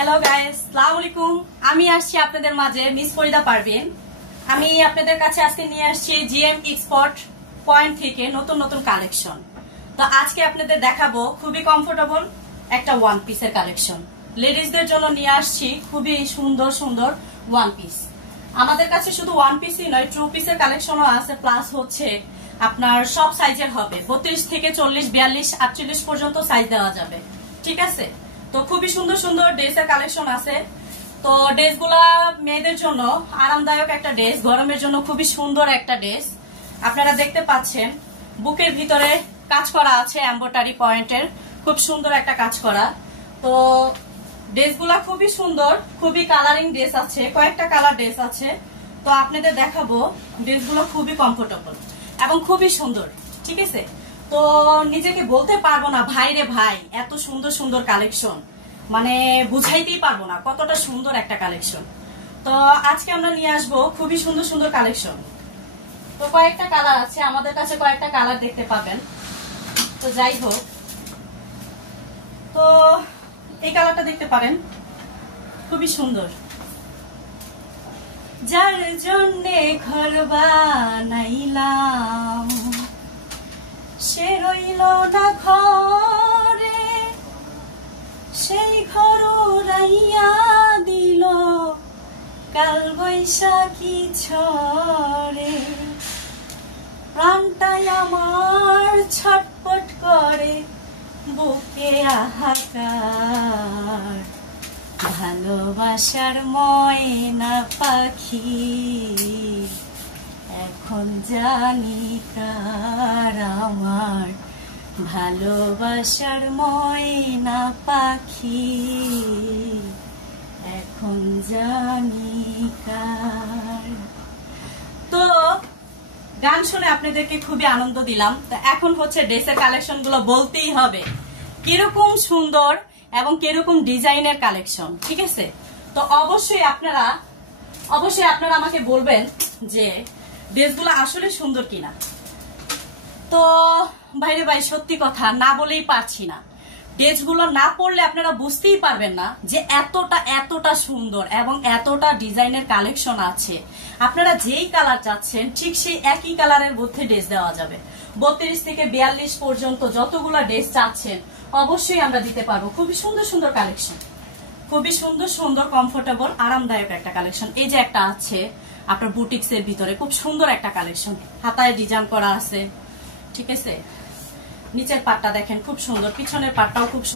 Hello guys, আসসালামু আলাইকুম। আমি আসছি আপনাদের মাঝে মিস ফরিদা পারভিন। আমি আপনাদের কাছে আজকে নিয়ে আসছি জিএম এক্সপোর্ট পয়েন্ট থেকে নতুন নতুন কালেকশন। তো আজকে আপনাদের দেখাবো খুবই কমফোর্টেবল একটা ওয়ান পিসের কালেকশন। লেডিসদের জন্য নিয়ে আসছি খুবই সুন্দর সুন্দর ওয়ান পিস। আমাদের কাছে শুধু ওয়ান পিসই নয়, টু পিসের কালেকশনও আছে, প্লাস হচ্ছে আপনার সব সাইজের হবে। 32 থেকে 40, 42, 48 পর্যন্ত সাইজ দেওয়া যাবে, ঠিক আছে। তো খুবই সুন্দর সুন্দর ড্রেসের কালেকশন আছে। তো ড্রেসগুলা মেয়েদের জন্য আরামদায়ক একটা ড্রেস, গরমের জন্য খুবই সুন্দর একটা ড্রেস। আপনারা দেখতে পাচ্ছেন বুকের ভিতরে কাজ করা আছে এমব্রয়ডারি পয়েন্টের, খুব সুন্দর একটা কাজ করা। তো ড্রেসগুলা খুবই সুন্দর, খুবই কালারিং ড্রেস আছে, কয়েকটা কালার ড্রেস আছে। তো আপনাদের দেখাবো ড্রেসগুলো খুবই কমফোর্টেবল এবং খুবই সুন্দর, ঠিক আছে। তো নিজেকে বলতে পারবো না ভাই রে ভাই, এত সুন্দর সুন্দর কালেকশন, মানে বুঝাইতেই পারবো না কতটা সুন্দর একটা কালেকশন। তো আজকে আমরা নিয়ে আসবো খুবই সুন্দর সুন্দর কালেকশন। তো কয়েকটা কালার আছে আমাদের কাছে, কয়েকটা কালার দেখতে পাবেন। তো যাই হোক, তো এই কালারটা দেখতে পারেন, খুবই সুন্দর। যার জন্যে ঘর বানাইলাম সে রইল না ঘরে, সেই ঘর উড়াইয়া দিল কাল বৈশাখী ঝড়ে। প্রাণটাই আমার ছটপট করে বুকে হাহাকার, ভালোবাসার ময়না পাখি এখন জানি কার আমার, ভালোবাসার ময়না পাখি এখন জানি কার। তো গান শুনে আপনাদেরকে খুবই আনন্দ দিলাম। তো এখন হচ্ছে ড্রেসের কালেকশন গুলো বলতেই হবে কিরকম সুন্দর এবং কিরকম ডিজাইনের কালেকশন, ঠিক আছে। তো অবশ্যই আপনারা আমাকে বলবেন যে ড্রেসগুলো আসলে সুন্দর কিনা। তো ভাইরে ভাই, সত্যি কথা না বলেই পারছি না, ড্রেসগুলো না পরলে আপনারা বুঝতেই পারবেন না যে এতটা সুন্দর এবং এতটা ডিজাইনের কালেকশন আছে। আপনারা যেই কালার চাচ্ছেন ঠিক সেই একই কালারের মধ্যে ড্রেস দেওয়া যাবে। 32 থেকে 42 পর্যন্ত যতগুলো ড্রেস চাচ্ছেন অবশ্যই আমরা দিতে পারবো। খুবই সুন্দর সুন্দর কালেকশন, খুবই সুন্দর সুন্দর কমফোর্টেবল আরামদায়ক একটা কালেকশন। এই যে একটা আছে আপনার বুটিক্স এর ভিতরে, খুব সুন্দর একটা কালেকশন, হাতায় ডিজাইন করা আছে, ঠিক আছে। নিচের পাটটা দেখেন খুব সুন্দর, পিছনের পাটটাও খুব